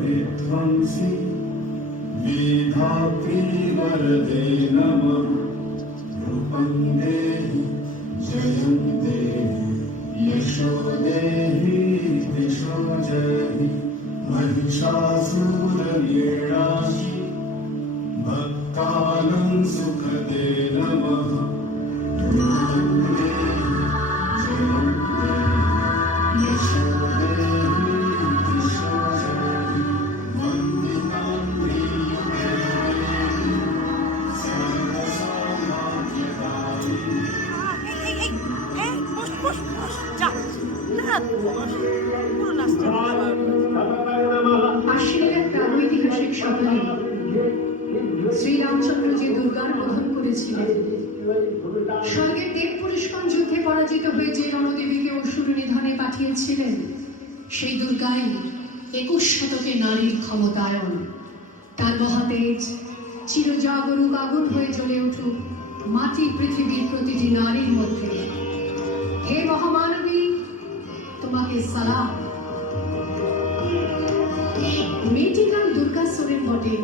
विध्वंसी विधात्री वरदे नमः रूपं देहि जयं देहि यशो देहि दिशो जयहि महिषासुरवीणाशि भक्तानं सुखदे नमः रूपं देहि जयं देहि यशो देहि दिशो जयहि वन्दितां प्रियदेवी सर्वसौभाग्यदायिनी। আশ্বিনের এক প্রাগৈতিহাসিক সভায় শ্রীরামচন্দ্র যে দুর্গার বোধন করেছিলেন, স্বর্গের দেব পুরুষগণ যুদ্ধে পরাজিত হয়ে যে রণদেবীকে অসুর নিধনে পাঠিয়েছিলেন, সেই দুর্গাই 21 শতকে নারীর ক্ষমতায়ন। তার মহাতেজ চিরজাগরুক আগুন হয়ে জ্বলে উঠুক মাটি পৃথিবীর প্রতিটি নারীর মধ্যে। হে মহামানবী, তোমাকে সালাম। মেয়েটির নাম দুর্গা সোরেন বটে,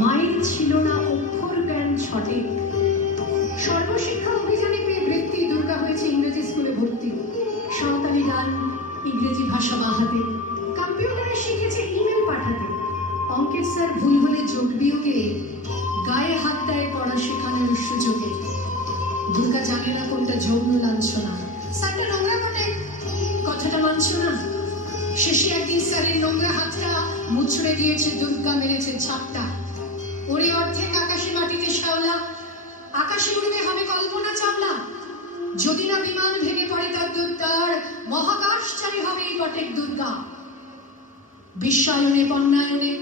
মায়ের ছিল না অক্ষর জ্ঞান ছটে। সর্বশিক্ষা অভিযানে পেয়ে বৃত্তি দুর্গা হয়েছে ইংরেজি স্কুলে ভর্তি। সাঁওতালি গান, ইংরেজি ভাষা বাহাতে, কম্পিউটারে শিখেছে ইমেল পাঠাতে। অঙ্কের স্যার ভুল হলে যোগ বিয়োগে গায়ে হাত দেয় পড়া শেখানোর সুযোগে। দুর্গা জানে না কোনটা যৌন লাঞ্ছনা। স্যারটা নোংরা বটে, কথাটা মানছ না। শেষে একদিন স্যারের নোংরা হাতটা মুচড়ে দিয়েছে দুর্গা, মেরেছে ছাপটা। ওরে অর্ধেক আকাশে মাটিতে শ্যাওলা, আকাশে উড়বে হবে কল্পনা চাওলা। যদি না বিমান ভেঙে পড়ে তার দুর্গার, মহাকাশচারী হবে এই বটেক দুর্গা। বিশ্বায়নে বন্যায়নে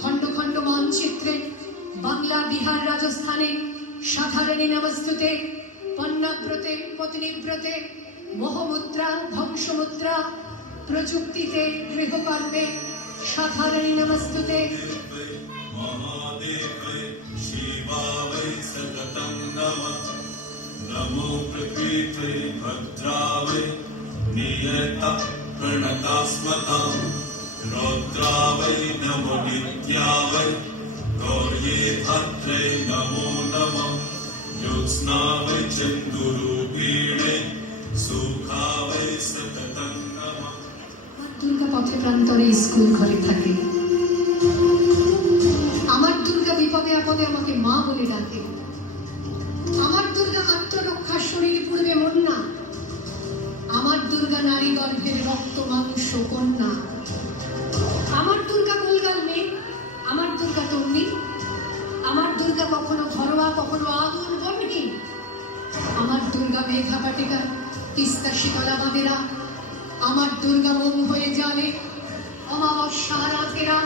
খণ্ড খণ্ড মানচিত্রে, বাংলা বিহার রাজস্থানে সাধারণী নমস্তুতে, পণ্যব্রতে পত্নীব্রতে, মোহমুদ্রা ধ্বংসমুদ্রা, প্রযুক্তিতে গৃহকর্মে সাধারণী নমস্তুতে। महादेवै शिवावै सततं नमः नमो प्रकृते भद्रावै नियतः प्रणतास्मतां रौद्रावै नमो नित्यावै गौर्ये भद्रे नमो नमः ज्योत्स्नावै चन्दुरूपिणे सुखावै सततं नमः। দুর্গা পথে প্রান্তরে স্কুল ঘরে থাকে। আমার দুর্গা বিপদে আপদে আমাকে মা বলে ডাকে। আমার দুর্গা আত্মরক্ষা শরীরে পূর্বে মন্না। আমার দুর্গা নারী গর্ভের রক্ত মাংস কন্যা। আমার দুর্গা গোলগাল মেয়ে, আমার দুর্গা তন্নি। আমার দুর্গা কখনো ঘরোয়া কখনো আগুন বন্যী। আমার দুর্গা মেঘা পাটিকা তিস্তা শীতলা বাঁধেরা। আমার দুর্গা মোম হয়ে জানে অমাবস্যা রাতেরা।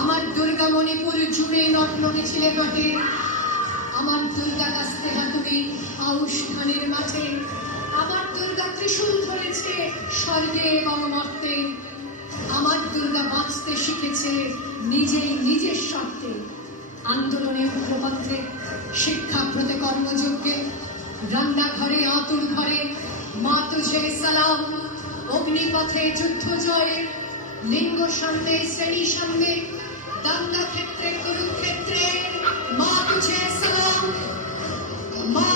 আমার দুর্গা মণিপুর জুড়ে নটনটে ছিলে বটে। আমার দুর্গা কাস্তে হাতুড়ি আউশ ধানের মাঠে। আমার দুর্গা ত্রিশূল ধরেছে স্বর্গে এবং মর্তে। আমার দুর্গা বাঁচতে শিখেছে নিজেই নিজের স্বার্থে। আন্দোলনে উগ্রপন্থে, শিক্ষাব্রতে কর্মযজ্ঞে, রান্নাঘরে আতুর ঘরে মা তুঝে সালাম। অগ্নিপথে যুদ্ধ জয়ে, লিঙ্গ সামনে শ্রেণী সামনে, দাঙ্গা ক্ষেত্রে কুরুক্ষেত্রে মা তুঝে সালাম। মা